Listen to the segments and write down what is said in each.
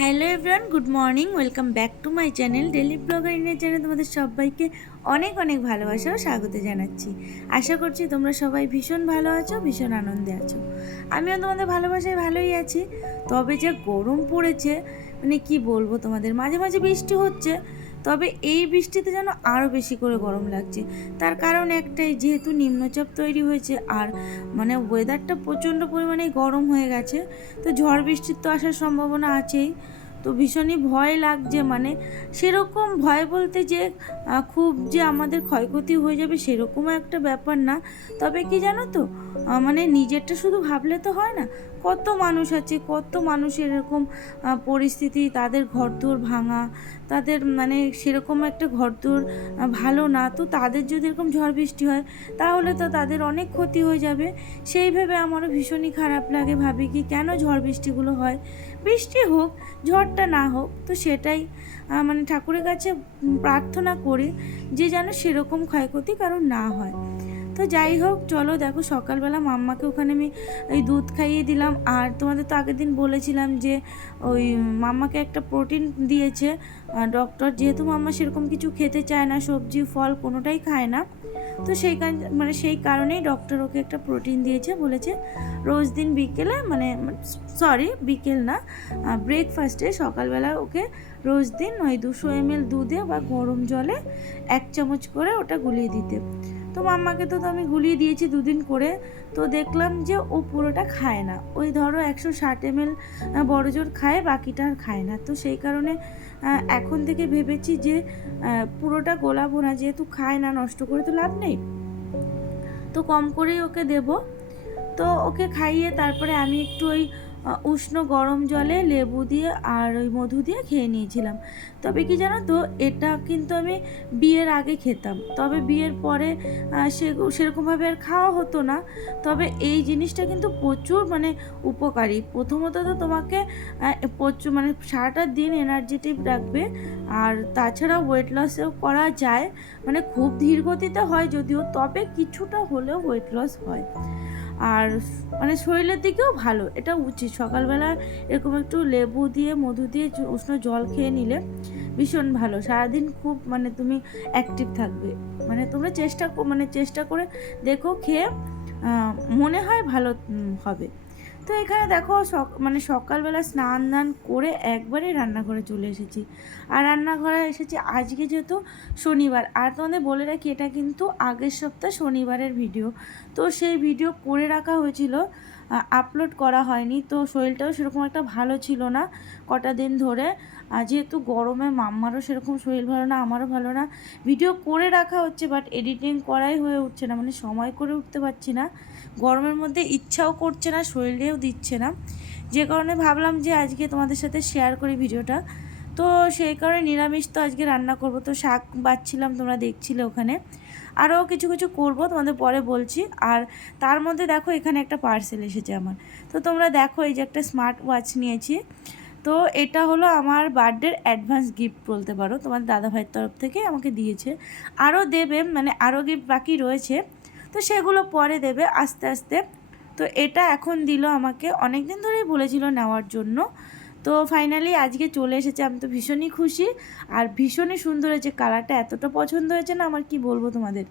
Hello everyone, good morning. Welcome back to my channel daily blogger India channel. তোমাদের সবাইকে অনেক অনেক ভালোবাসা ও স্বাগত জানাচ্ছি। আশা করছি তোমরা সবাই ভীষণ ভালো আছো, ভীষণ আনন্দে আছো। আমিও তোমাদের ভালোবাসায় ভালোই আছি। তবে যে গরম পড়েছে, মানে কি বলবো তোমাদের, মাঝে মাঝে বৃষ্টি হচ্ছে, তবে এই বৃষ্টিতে যেন আরও বেশি করে গরম লাগছে। তার কারণ একটাই, যেহেতু নিম্নচাপ তৈরি হয়েছে আর মানে ওয়েদারটা প্রচণ্ড পরিমাণে গরম হয়ে গেছে, তো ঝড় বৃষ্টির তো আসার সম্ভাবনা আছেই। তো ভীষণই ভয় লাগছে, মানে সেরকম ভয় বলতে যে খুব যে আমাদের ক্ষয়ক্ষতি হয়ে যাবে সেরকমও একটা ব্যাপার না। তবে কি জানো তো, মানে নিজেরটা শুধু ভাবলে তো হয় না। কত মানুষ আছে, কত মানুষের এরকম পরিস্থিতি, তাদের ঘরদোর ভাঙা, তাদের মানে সেরকম একটা ঘরদোর ভালো না, তো তাদের যদি এরকম ঝড় বৃষ্টি হয় তাহলে তো তাদের অনেক ক্ষতি হয়ে যাবে। সেই ভেবে আমারও ভীষণই খারাপ লাগে, ভাবি কি কেন ঝড় বৃষ্টিগুলো হয়। বৃষ্টি হোক, ঝড়টা না হোক, তো সেটাই মানে ঠাকুরের কাছে প্রার্থনা করি যে যেন সেরকম ক্ষয়ক্ষতি কারণ না হয়। তো যাই হোক, চলো দেখো, সকালবেলা মাম্মাকে ওখানে আমি ওই দুধ খাইয়ে দিলাম। আর তোমাদের তো আগের দিন বলেছিলাম যে ওই মাম্মাকে একটা প্রোটিন দিয়েছে ডক্টর, যেহেতু মাম্মা সেরকম কিছু খেতে চায় না, সবজি ফল কোনোটাই খায় না। তো সেই কারণেই ডক্টর ওকে একটা প্রোটিন দিয়েছে, বলেছে রোজ দিন বিকেলে, মানে সরি বিকেল না, ব্রেকফাস্টে সকালবেলা ওকে রোজ দিন ওই 200 ml দুধে বা গরম জলে 1 চামচ করে ওটা গুলিয়ে দিতে। তো মাম্মাকে তো আমি গুলিয়ে দিয়েছি দুদিন করে। তো দেখলাম যে ও পুরোটা খায় না, ওই ধরো 160 ml বড় জোর খায়, বাকিটা আর খায় না। তো সেই কারণে এখন থেকে ভেবেছি যে পুরোটা গোলাবো না, যেহেতু খায় না, নষ্ট করে তো লাভ নেই, তো কম করেই ওকে দেব। তো ওকে খাইয়ে তারপরে আমি একটু ওই উষ্ণ গরম জলে লেবু দিয়ে আর ওই মধু দিয়ে খেয়ে নিয়েছিলাম। তবে কি জানো তো, এটা কিন্তু আমি বিয়ের আগে খেতাম, তবে বিয়ের পরে সেরকমভাবে আর খাওয়া হতো না। তবে এই জিনিসটা কিন্তু প্রচুর মানে উপকারী। প্রথমত তো তোমাকে প্রচুর মানে সারাটা দিন এনার্জেটিক রাখবে, আর তাছাড়া ওয়েট লসও করা যায়। মানে খুব ধীর গতিতে হয় যদিও, তবে কিছুটা হলেও ওয়েট লস হয়। আর মানে শরীরের দিকেও ভালো, এটা উচিত। সকালবেলা এরকম একটু লেবু দিয়ে মধু দিয়ে উষ্ণ জল খেয়ে নিলে ভীষণ ভালো, সারাদিন খুব মানে তুমি অ্যাক্টিভ থাকবে। মানে তোমরা চেষ্টা করে দেখো, খেয়ে মনে হয় ভালো হবে। তো এখানে দেখো মানে সকালবেলা স্নান দান করে একবারে রান্নাঘরে চলে এসেছি। আর রান্নাঘরে এসেছি আজকে যেহেতু শনিবার। আর তোমাদের বলে রাখি, এটা কিন্তু আগের সপ্তাহ শনিবারের ভিডিও। তো সেই ভিডিও করে রাখা হয়েছিল, আপলোড করা হয়নি। তো শরীরটাও সেরকম একটা ভালো ছিল না কটা দিন ধরে, যেহেতু গরমে মাম্মারও সেরকম শরীর ভালো না, আমারও ভালো না। ভিডিও করে রাখা হচ্ছে, বাট এডিটিং করাই হয়ে উঠছে না, মানে সময় করে উঠতে পারছি না। গরমের মধ্যে ইচ্ছাও করছে না, শরীরেও দিচ্ছে না, যে কারণে ভাবলাম যে আজকে তোমাদের সাথে শেয়ার করি ভিডিওটা। তো সেই কারণে নিরামিষ তো আজকে রান্না করব। তো শাক বাছছিলাম, তোমরা দেখছিলে ওখানে। আরও কিছু কিছু করব, তোমাদের পরে বলছি। আর তার মধ্যে দেখো, এখানে একটা পার্সেল এসেছে আমার। তো তোমরা দেখো, এই যে একটা স্মার্ট ওয়াচ নিয়েছি। তো এটা হলো আমার বার্থডের অ্যাডভান্স গিফট বলতে পারো, তোমার দাদাভাইয়ের তরফ থেকে আমাকে দিয়েছে। আরও দেবে, মানে আরও গিফট বাকি রয়েছে, তো সেগুলো পরে দেবে আস্তে আস্তে। তো এটা এখন দিল আমাকে, অনেক দিন ধরেই বলেছিল নেওয়ার জন্য। তো ফাইনালি আজকে চলে এসেছে, আমি তো ভীষণই খুশি। আর ভীষণই সুন্দর হয়েছে, কালারটা এতটা পছন্দ হয়েছে না, আমার কি বলবো তোমাদের।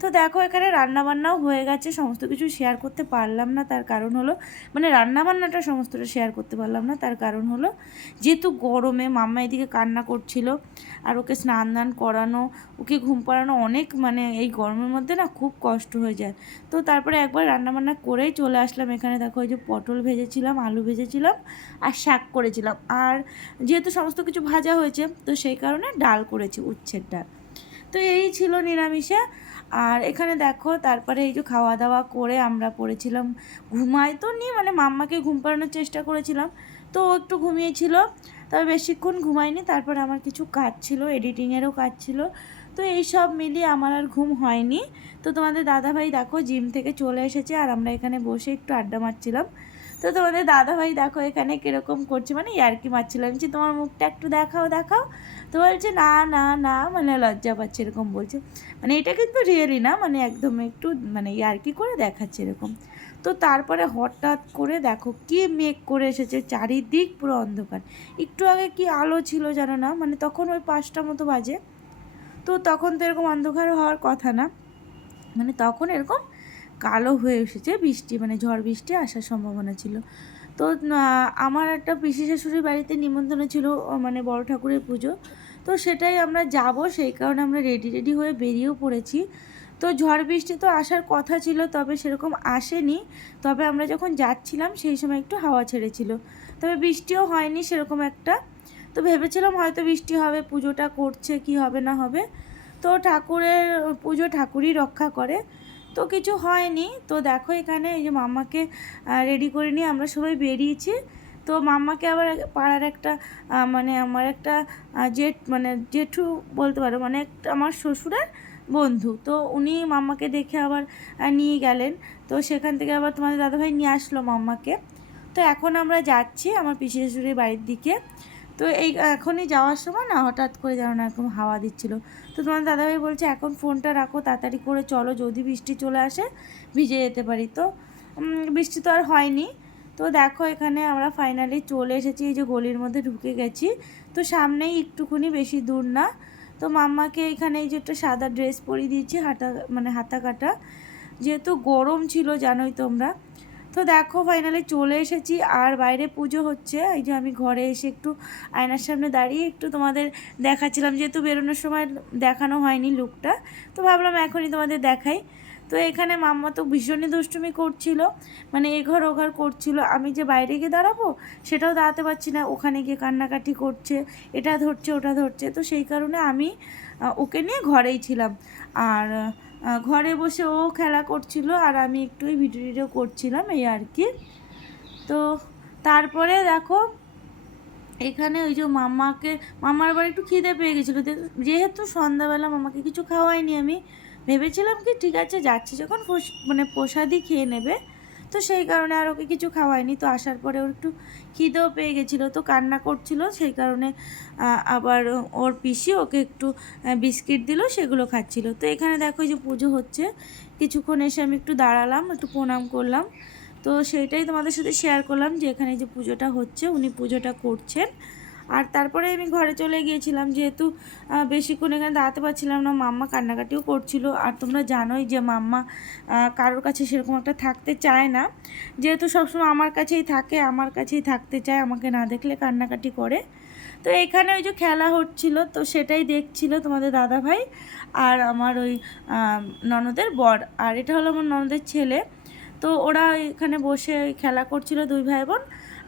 তো দেখো, এখানে রান্নাবান্নাও হয়ে গেছে, সমস্ত কিছু শেয়ার করতে পারলাম না, তার কারণ হলো মানে রান্নাবান্নাটা সমস্তটা শেয়ার করতে পারলাম না, তার কারণ হলো যেহেতু গরমে মাম্মা এদিকে কান্না করছিল, আর ওকে স্নান দান করানো, ওকে ঘুম পাড়ানো অনেক, মানে এই গরমের মধ্যে না খুব কষ্ট হয়ে যায়। তো তারপরে একবার রান্নাবান্না করেই চলে আসলাম। এখানে দেখো, ওই যে পটল ভেজেছিলাম, আলু ভেজেছিলাম, আর শাক করেছিলাম। আর যেহেতু সমস্ত কিছু ভাজা হয়েছে, তো সেই কারণে ডাল করেছি, উচ্ছের ডাল। তো এই ছিল নিরামিষে। আর এখানে দেখো, তারপরে এই যে খাওয়া দাওয়া করে আমরা পড়েছিলাম, ঘুমাই তো নি, মানে মাম্মাকে ঘুম পাড়ানোর চেষ্টা করেছিলাম, তো ও একটু ঘুমিয়েছিল, তবে বেশিক্ষণ ঘুমায়নি। তারপরে আমার কিছু কাজ ছিল, এডিটিংয়েরও কাজ ছিল, তো এই সব মিলিয়ে আমার আর ঘুম হয়নি। তো তোমাদের দাদাভাই দেখো জিম থেকে চলে এসেছে, আর আমরা এখানে বসে একটু আড্ডা মারছিলাম। তো তোমাদের দাদাভাই দেখো এখানে কীরকম করছে, মানে ইয়ার্কি মারছিলাম যে তোমার মুখটা একটু দেখাও দেখাও। তো বলছে না না না, মানে লজ্জা পাচ্ছে এরকম বলছে। মানে এটা কিন্তু রিয়েলি না, মানে একদম একটু মানে ইয়ার্কি করে দেখাচ্ছে এরকম। তো তো তারপরে হঠাৎ করে দেখো কি মেঘ করে এসেছে, চারিদিক পুরো অন্ধকার। একটু আগে কি আলো ছিল জানো না, মানে তখন ওই 5টা মতো বাজে। তো তখন তো এরকম অন্ধকার হওয়ার কথা না, মানে তখন এরকম কালো হয়ে এসেছে, বৃষ্টি মানে ঝড় বৃষ্টি আসার সম্ভাবনা ছিল। তো আমার একটা পিসি শাশুড়ির বাড়িতে নিমন্ত্রণ ছিল, মানে বড় ঠাকুরের পুজো। তো সেটাই আমরা যাব, সেই কারণে আমরা রেডি হয়ে বেরিয়েও পড়েছি। তো ঝড় বৃষ্টি তো আসার কথা ছিল, তবে সেরকম আসেনি। তবে আমরা যখন যাচ্ছিলাম সেই সময় একটু হাওয়া ছেড়েছিল, তবে বৃষ্টিও হয়নি সেরকম একটা। তো ভেবেছিলাম হয়তো বৃষ্টি হবে, পুজোটা করছে কি হবে না হবে। তো ঠাকুরের পুজো ঠাকুরই রক্ষা করে, তো কিছু হয়নি। তো দেখো এখানে এই যে মাম্মাকে রেডি করে নিয়ে আমরা সবাই বেরিয়েছি। তো মাম্মাকে আবার পাড়ার একটা মানে আমার একটা মানে জেঠু বলতে পারো, মানে একটা আমার শ্বশুরের বন্ধু, তো উনি মাম্মাকে দেখে আবার নিয়ে গেলেন। তো সেখান থেকে আবার তোমাদের দাদাভাই নিয়ে আসলো মাম্মাকে। তো এখন আমরা যাচ্ছি আমার পিসি শাশুড়ির বাড়ির দিকে। তো এই এখনই যাওয়ার সময় না হঠাৎ করে যেন না এরকম হাওয়া দিচ্ছিল। তো তোমার দাদাভাই বলছে এখন ফোনটা রাখো, তাড়াতাড়ি করে চলো, যদি বৃষ্টি চলে আসে ভিজে যেতে পারি। তো বৃষ্টি তো আর হয়নি। তো দেখো এখানে আমরা ফাইনালি চলে এসেছি, এই যে গলির মধ্যে ঢুকে গেছি। তো সামনেই একটুখানি, বেশি দূর না। তো মাম্মাকে এখানে এই যে একটা সাদা ড্রেস পরিয়ে দিয়েছি, হাতা কাটা, যেহেতু গরম ছিল জানোই তোমরা। তো দেখো ফাইনালি চলে এসেছি, আর বাইরে পুজো হচ্ছে। এই যে আমি ঘরে এসে একটু আয়নার সামনে দাঁড়িয়ে একটু তোমাদের দেখাচ্ছিলাম, যেহেতু বেরোনোর সময় দেখানো হয়নি লুকটা, তো ভাবলাম এখনই তোমাদের দেখাই। তো এখানে মাম্মা তো ভীষণই দুষ্টুমি করছিল, মানে এঘর ওঘর করছিল। আমি যে বাইরে গিয়ে দাঁড়াবো সেটাও দাঁড়াতে পারছি না, ওখানে গিয়ে কান্নাকাটি করছে, এটা ধরছে ওটা ধরছে। তো সেই কারণে আমি ওকে নিয়ে ঘরেই ছিলাম। আর ঘরে বসে ও খেলা করছিল আর আমি একটু ভিডিও করছিলাম, এই আর কি। তো তারপরে দেখো এখানে ওই যে মাম্মার আবার একটু খিদে পেয়ে গেছিলো, যেহেতু সন্ধ্যাবেলা মামাকে কিছু খাওয়াইনি। আমি ভেবেছিলাম কি ঠিক আছে যাচ্ছি যখন মানে প্রসাদই খেয়ে নেবে, তো সেই কারণে আর ওকে কিছু খাওয়াইনি। তো আসার পরে ওর একটু খিদেও পেয়ে গেছিলো, তো কান্না করছিল, সেই কারণে আবার ওর পিসি ওকে একটু বিস্কিট দিল, সেগুলো খাচ্ছিল। তো এখানে দেখো যে পুজো হচ্ছে, কিছুক্ষণ এসে আমি একটু দাঁড়ালাম, একটু প্রণাম করলাম। তো সেইটাই তোমাদের সাথে শেয়ার করলাম যে এখানে যে পুজোটা হচ্ছে উনি পুজোটা করছেন। আর তারপরে আমি ঘরে চলে গিয়েছিলাম, যেহেতু বেশিক্ষণ এখানে দাঁড়াতে পারছিলাম না, মাম্মা কান্নাকাটিও করছিল। আর তোমরা জানোই যে মাম্মা কারোর কাছে সেরকম একটা থাকতে চায় না, যেহেতু সবসময় আমার কাছেই থাকে, আমার কাছেই থাকতে চায়, আমাকে না দেখলে কান্নাকাটি করে। তো এখানে ওই যে খেলা হচ্ছিল, তো সেটাই দেখছিল তোমাদের দাদাভাই আর আমার ওই ননদের বর, আর এটা হলো আমার ননদের ছেলে। তো ওরা এখানে বসে খেলা করছিল, দুই ভাই বোন।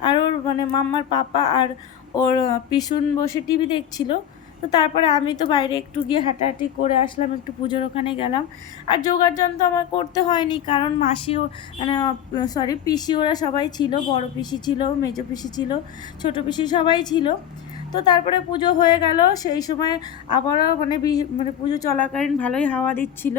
আর ওর মানে মাম্মার পাপা আর ওর পিসুন বসে টিভি দেখছিল। তো তারপরে আমি তো বাইরে একটু গিয়ে হাঁটাহাঁটি করে আসলাম, একটু পুজোর ওখানে গেলাম। আর যোগাযোগ তো আমার করতে হয়নি, কারণ মাসিও মানে পিসি ওরা সবাই ছিল, বড় পিসি ছিল, মেজো পিসি ছিল, ছোটো পিসি সবাই ছিল। তো তারপরে পুজো হয়ে গেল, সেই সময় আবারও মানে পুজো চলাকালীন ভালোই হাওয়া দিচ্ছিল।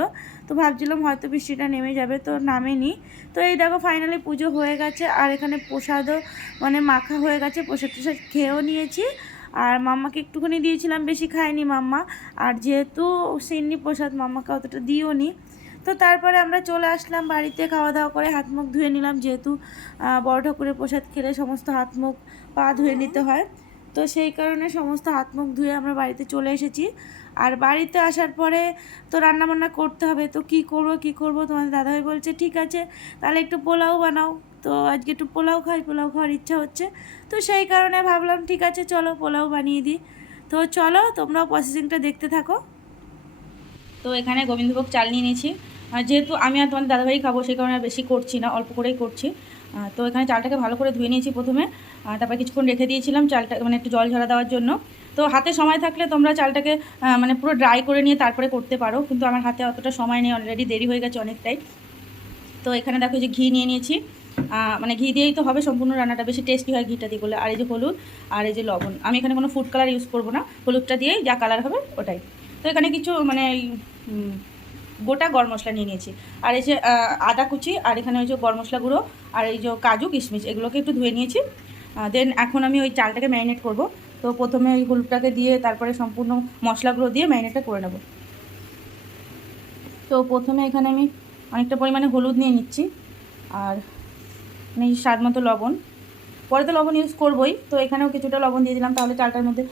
তো ভাবছিলাম হয়তো বৃষ্টিটা নেমে যাবে, তো নামেনি। তো এই দেখো ফাইনালি পুজো হয়ে গেছে, আর এখানে প্রসাদও মানে মাখা হয়ে গেছে, প্রসাদ খেয়েও নিয়েছি। আর মাম্মাকে একটুখানি দিয়েছিলাম, বেশি খায়নি মাম্মা। আর যেহেতু সিন্নি প্রসাদ মাম্মাকে অতটা দিও নি। তো তারপরে আমরা চলে আসলাম বাড়িতে, খাওয়া দাওয়া করে হাত মুখ ধুয়ে নিলাম, যেহেতু বড় ঠাকুরের প্রসাদ খেলে সমস্ত হাত মুখ পা ধুয়ে নিতে হয়। তো সেই কারণে সমস্ত হাত মুখ ধুয়ে আমরা বাড়িতে চলে এসেছি। আর বাড়িতে আসার পরে তো রান্নাবান্না করতে হবে, তো কী করবো তোমাদের দাদাভাই বলছে ঠিক আছে তাহলে একটু পোলাও বানাও। তো আজকে একটু পোলাও খাওয়ার ইচ্ছা হচ্ছে। তো সেই কারণে ভাবলাম ঠিক আছে চলো পোলাও বানিয়ে দিই। তো চলো তোমরাও প্রসেসিংটা দেখতে থাকো। তো এখানে গোবিন্দভোগ চাল নিয়ে নিয়েছি, আর যেহেতু আমি আর তোমাদের দাদাভাই খাবো সেই কারণে আর বেশি করছি না, অল্প করেই করছি। তো এখানে চালটাকে ভালো করে ধুয়ে নিয়েছি প্রথমে, তারপর কিছুক্ষণ রেখে দিয়েছিলাম চালটা, মানে একটু জল ঝরা দেওয়ার জন্য। তো হাতে সময় থাকলে তোমরা চালটাকে মানে পুরো ড্রাই করে নিয়ে তারপরে করতে পারো, কিন্তু আমার হাতে অতটা সময় নেই, অলরেডি দেরি হয়ে গেছে অনেকটাই। তো এখানে দেখো যে ঘি নিয়ে নিয়েছি, মানে ঘি দিয়েই তো হবে সম্পূর্ণ রান্নাটা, বেশি টেস্টি হয় ঘিটা দিয়ে করলে। আর এই যে হলুদ আর এই যে লবণ, আমি এখানে কোনো ফুড কালার ইউজ করবো না, হলুদটা দিয়েই যা কালার হবে ওটাই। তো এখানে কিছু মানে গোটা গরম মশলা নিয়ে নিয়েছি, আর এই যে আদা কুচি, আর এখানে ওই যে গরম মশলা গুঁড়ো, আর এই যে কাজু কিশমিশ, এগুলোকে একটু ধুয়ে নিয়েছি। দেন এখন আমি ওই চালটাকে ম্যারিনেট করব। তো প্রথমে ওই হলুদটাকে দিয়ে তারপরে সম্পূর্ণ মশলাগুলো দিয়ে ম্যারিনেটটা করে নেব। তো প্রথমে এখানে আমি অনেকটা পরিমাণে হলুদ নিয়ে নিচ্ছি, আর স্বাদ মতো লবণ, পরে তো লবণ ইউজ করবোই, তো এখানেও কিছুটা লবণ দিয়ে দিলাম, তাহলে চালটার মধ্যে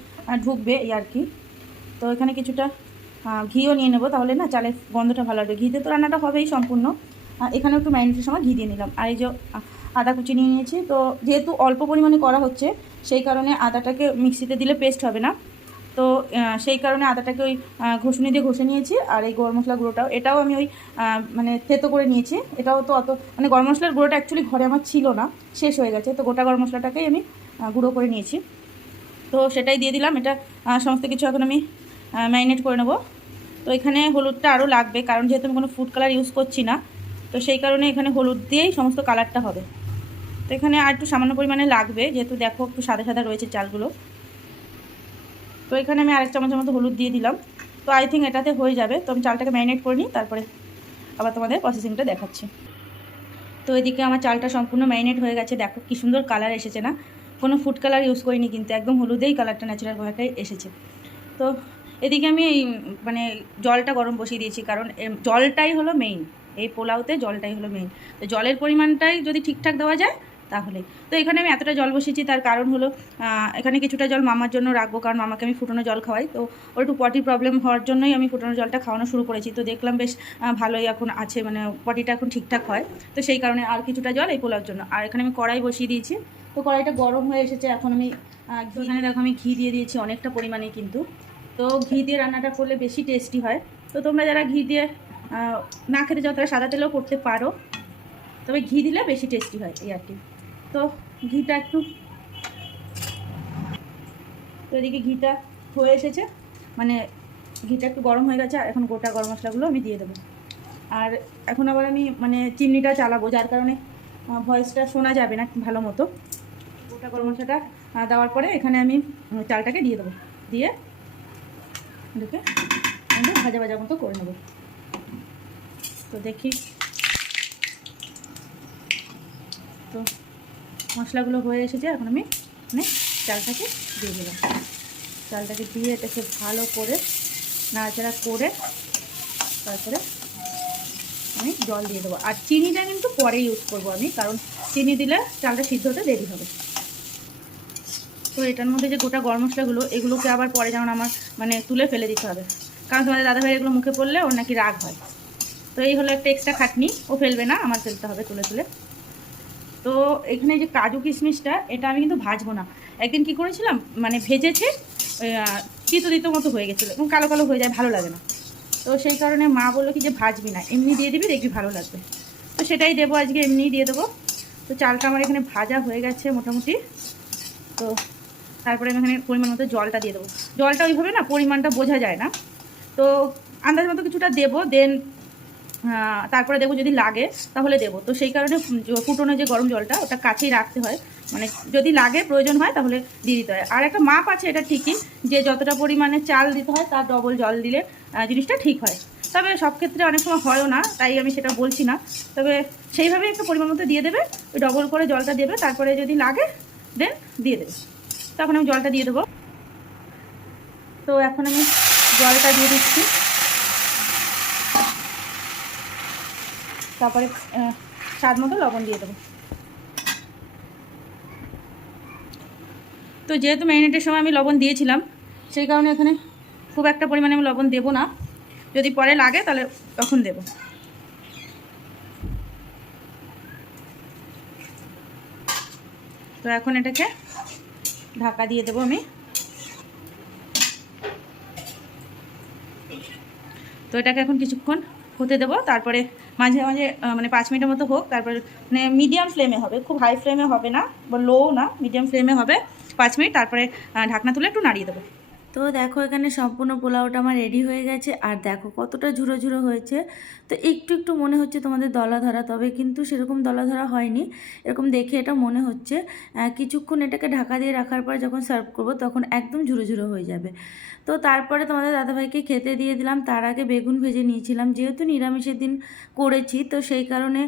ঢুকবে এই আর কি। তো এখানে কিছুটা ঘিও নিয়ে নেবো, তাহলে না চালের গন্ধটা ভালো হবে। ঘিতে তো রান্নাটা হবেই সম্পূর্ণ। এখানেও একটু ম্যারিনেটের সময় ঘি দিয়ে নিলাম। আর এই যে আদা কুচি নিয়ে নিয়েছি, তো যেহেতু অল্প পরিমাণে করা হচ্ছে সেই কারণে আদাটাকে মিক্সিতে দিলে পেস্ট হবে না, তো সেই কারণে আদাটাকে ওই ঘষুনি দিয়ে ঘষে নিয়েছি। আর এই গরম মশলা গুঁড়োটাও, এটাও আমি ওই মানে থেতো করে নিয়েছি। এটাও তো অত মানে গরম মশলার গুঁড়োটা অ্যাকচুয়ালি ঘরে আমার ছিল না, শেষ হয়ে গেছে, তো গোটা গরম মশলাটাকেই আমি গুঁড়ো করে নিয়েছি। তো সেটাই দিয়ে দিলাম। এটা সমস্ত কিছু এখন আমি ম্যারিনেট করে নেবো। তো এখানে হলুদটা আরও লাগবে, কারণ যেহেতু আমি কোনো ফুড কালার ইউজ করছি না, তো সেই কারণে এখানে হলুদ দিয়েই সমস্ত কালারটা হবে। তো এখানে আর একটু সামান্য পরিমাণে লাগবে, যেহেতু দেখো একটু সাদা সাদা রয়েছে চালগুলো। তো এখানে আমি আরেক চামচের মতো হলুদ দিয়ে দিলাম। তো আই থিঙ্ক এটাতে হয়ে যাবে। তো আমি চালটাকে ম্যারিনেট করে নিই, তারপরে আবার তোমাদের প্রসেসিংটা দেখাচ্ছি। তো এদিকে আমার চালটা সম্পূর্ণ ম্যারিনেট হয়ে গেছে। দেখো কী সুন্দর কালার এসেছে না, কোনো ফুড কালার ইউজ করিনি কিন্তু, একদম হলুদেই কালারটা ন্যাচারাল কালারটাই এসেছে। তো এদিকে আমি এই মানে জলটা গরম বসিয়ে দিয়েছি, কারণ জলটাই হলো মেইন, এই পোলাওতে জলটাই হলো মেইন। তো জলের পরিমাণটাই যদি ঠিকঠাক দেওয়া যায় তাহলে। তো এখানে আমি এতটা জল বসিয়েছি, তার কারণ হলো এখানে কিছুটা জল মামার জন্য রাখবো, কারণ মামাকে আমি ফুটানো জল খাওয়াই। তো ওর একটু পটির প্রবলেম হওয়ার জন্যই আমি ফুটানো জলটা খাওয়ানো শুরু করেছি। তো দেখলাম বেশ ভালোই এখন আছে, মানে পটিটা এখন ঠিকঠাক হয়। তো সেই কারণে আর কিছুটা জল এই পোলাওর জন্য। আর এখানে আমি কড়াই বসিয়ে দিয়েছি। তো কড়াইটা গরম হয়ে এসেছে, এখন আমি এখানে দেখো আমি ঘি দিয়ে দিয়েছি অনেকটা পরিমাণে কিন্তু। তো ঘি দিয়ে রান্নাটা করলে বেশি টেস্টি হয়। তো তোমরা যারা ঘি দিয়ে না খেতে চাও তারা সাদা তেলেও করতে পারো, তবে ঘি দিলে বেশি টেস্টি হয় এই আর কি। তো ঘিটা একটু, তো এদিকে ঘিটা হয়ে এসেছে, মানে ঘিটা একটু গরম হয়ে গেছে। আর এখন গোটা গরম মশলাগুলো আমি দিয়ে দেবো। আর এখন আবার আমি মানে চিমনিটা চালাবো, যার কারণে ভয়েসটা শোনা যাবে না ভালো মতো। গোটা গরম মশলাটা দেওয়ার পরে এখানে আমি চালটাকে দিয়ে দেবো, দিয়ে দেখে ভাজা ভাজা মতো করে নেবো। তো দেখি, তো মশলাগুলো হয়ে এসেছে, এখন আমি মানে চালটাকে দিয়ে দিলাম। চালটাকে দিয়ে এটাকে ভালো করে নাড়াচাড়া করে তারপরে আমি জল দিয়ে দেবো। আর চিনিটা কিন্তু পরে ইউজ করবো আমি, কারণ চিনি দিলে চালটা সিদ্ধ হতে দেরি হবে। তো এটার মধ্যে যে গোটা গরম মশলাগুলো, এগুলোকে আবার পরে যেমন আমার মানে তুলে ফেলে দিতে হবে, কারণ তোমাদের দাদাভাই এগুলো মুখে পড়লে ওর নাকি রাগ হয়। তো এই হলো একটা এক্সট্রা খাটনি, ও ফেলবে না, আমার ফেলতে হবে তুলে তুলে। তো এখানে যে কাজু কিশমিশটা, এটা আমি কিন্তু ভাজবো না। একদিন কি করেছিলাম, মানে ভেজেছে তিতো তিতো মতো হয়ে গেছিলো এবং কালো কালো হয়ে যায়, ভালো লাগে না। তো সেই কারণে মা বললো কি যে ভাজবি না, এমনি দিয়ে দিবি, দেখবি ভালো লাগবে। তো সেটাই দেবো আজকে, এমনিই দিয়ে দেবো। তো চালটা আমার এখানে ভাজা হয়ে গেছে মোটামুটি। তো তারপরে আমি এখানে পরিমাণ মতো জলটা দিয়ে দেবো। জলটা ওইভাবে না পরিমাণটা বোঝা যায় না, তো আন্দাজ মতো কিছুটা দেবো, দেন তারপরে দেবো যদি লাগে তাহলে দেবো। তো সেই কারণে ফুটনো যে গরম জলটা ওটা কাছেই রাখতে হয়, মানে যদি লাগে প্রয়োজন হয় তাহলে দিয়ে দিতে হয়। আর একটা মাপ আছে এটা ঠিকই, যে যতটা পরিমাণে চাল দিতে হয় তার ডবল জল দিলে জিনিসটা ঠিক হয়। তবে সব ক্ষেত্রে অনেক সময় হয়ও না, তাই আমি সেটা বলছি না। তবে সেইভাবে একটু পরিমাণ মতো দিয়ে দেবে, ওই ডবল করে জলটা দেবে, তারপরে যদি লাগে দেন দিয়ে দেবে। তখন আমি জলটা দিয়ে দেবো। তো এখন আমি জলটা দিয়ে দিচ্ছি, তারপরে স্বাদ মতো লবণ দিয়ে দেবো। তো যেহেতু ম্যারিনেটের সময় আমি লবণ দিয়েছিলাম, সেই কারণে এখানে খুব একটা পরিমাণে আমি লবণ দেবো না, যদি পরে লাগে তাহলে তখন দেব। তো এখন এটাকে ঢাকা দিয়ে দেবো আমি। তো এটাকে এখন কিছুক্ষণ হতে দেবো, তারপরে মাঝে মাঝে মানে 5 মিনিটের মতো হোক, তারপরে মানে মিডিয়াম ফ্লেমে হবে, খুব হাই ফ্লেমে হবে না বা লো না, মিডিয়াম ফ্লেমে হবে 5 মিনিট, তারপরে ঢাকনা তুলে একটু নাড়িয়ে দেবো। তো দেখো এখানে সম্পূর্ণ পোলাওটা আমার রেডি হয়ে গেছে। আর দেখো কতটা ঝুরো ঝুরো হয়েছে। তো একটু একটু মনে হচ্ছে তোমাদের দলা ধরা, তবে কিন্তু সেরকম দলা ধরা হয়নি, এরকম দেখে এটা মনে হচ্ছে। কিছুক্ষণ এটাকে ঢাকা দিয়ে রাখার পর যখন সার্ভ করব তখন একদম ঝুরো ঝুরো হয়ে যাবে। তো তারপরে তোমাদের দাদাভাইকে খেতে দিয়ে দিলাম। তার আগে বেগুন ভেজে নিয়েছিলাম, যেহেতু নিরামিষের দিন করেছি তো সেই কারণে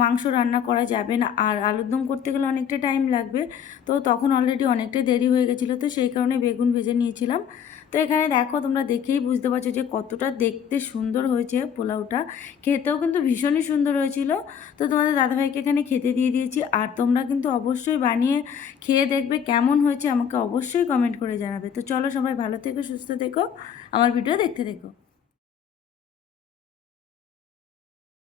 মাংস রান্না করা যাবে না, আর আলুর দম করতে গেলে অনেকটা টাইম লাগবে। তো তখন অলরেডি অনেকটাই দেরি হয়ে গেছিলো, তো সেই কারণে বেগুন ভেজে নিয়েছিলাম। তো এখানে দেখো তোমরা দেখেই বুঝতে পারছো যে কতটা দেখতে সুন্দর হয়েছে পোলাওটা, খেতেও কিন্তু ভীষণই সুন্দর হয়েছিল। তো তোমাদের দাদাভাইকে এখানে খেতে দিয়ে দিয়েছি। আর তোমরা কিন্তু অবশ্যই বানিয়ে খেয়ে দেখবে কেমন হয়েছে, আমাকে অবশ্যই কমেন্ট করে জানাবে। তো চলো সবাই ভালো থেকো, সুস্থ থেকো, আমার ভিডিও দেখতে থেকো।